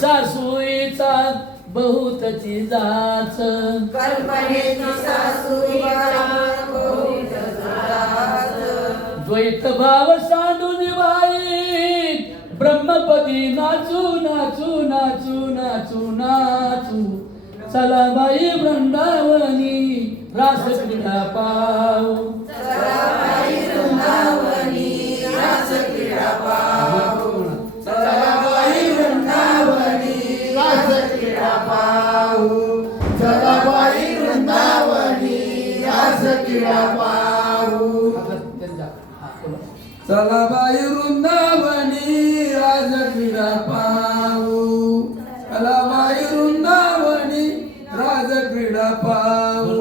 सासूईचा बहुतची जाच कल्पनेची सासूईचा बहुतची जाच द्वैत भाव सांडून बाई ब्रह्मपदी नाचू नाचू नाचू नाचू नाचू चला बाई वृंदावनी रास क्रीडा पाहू चला बाई वृंदावनी रास क्रीडा पाहू चला बाई वृंदावनी रास क्रीडा पाहू चला बाई वृंदावनी रास क्रीडा पाहू चला बाई वृंदावनी राज क्रीडा पाहू चला बाई वृंदावनी राज क्रीडा पाहू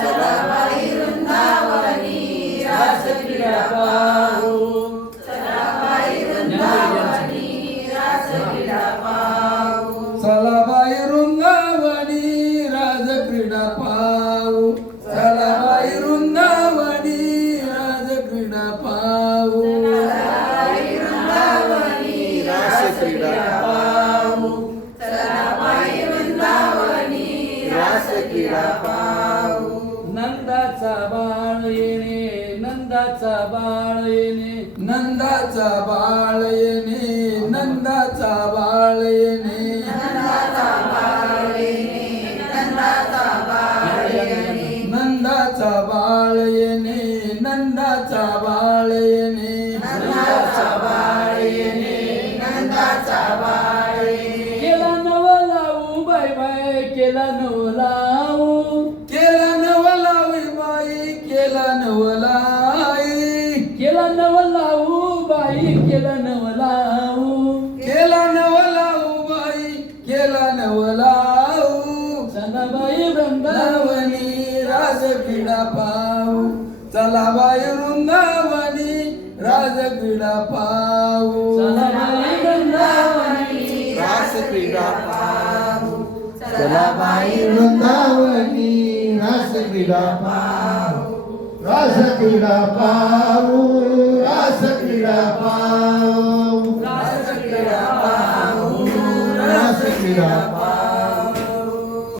चला बाई वृंदावनी रास क्रीडा पाहू चला बाई वृंदावनी रास क्रीडा पाहू चला बाई वृंदावनी राज क्रीडा पाहू चला बाई वृंदावनी राज क्रीडा पाहू नंदाचा बाळ येणे नंदाचा बाळ येणे नंदाचा बाळ येणे नंदाचा बाळ येणे नंदाचा बाळ येणे नंदाचा बाळ येणे नंदाचा बाळ येणे नंदाचा बाळ येणे नंदाचा बाळ येणे नंदाचा बाळ येणे केला नवलाऊ बाय बाय केला नवलाऊ केला नवलाई बाई केला नवलाई केला नवलाऊ बाई केला नवलाऊ केला नवलाऊ बाई केला नवलाऊ चला बाई वृंदावनी वृंदावनी राज क्रीडा पाहू चला बाई वृंदावनी राज क्रीडा पाहू चला बाई वृंदावनी रास क्रीडा पाहू चला बाई वृंदावनी रास क्रीडा पाहू रास क्रीडा पाहू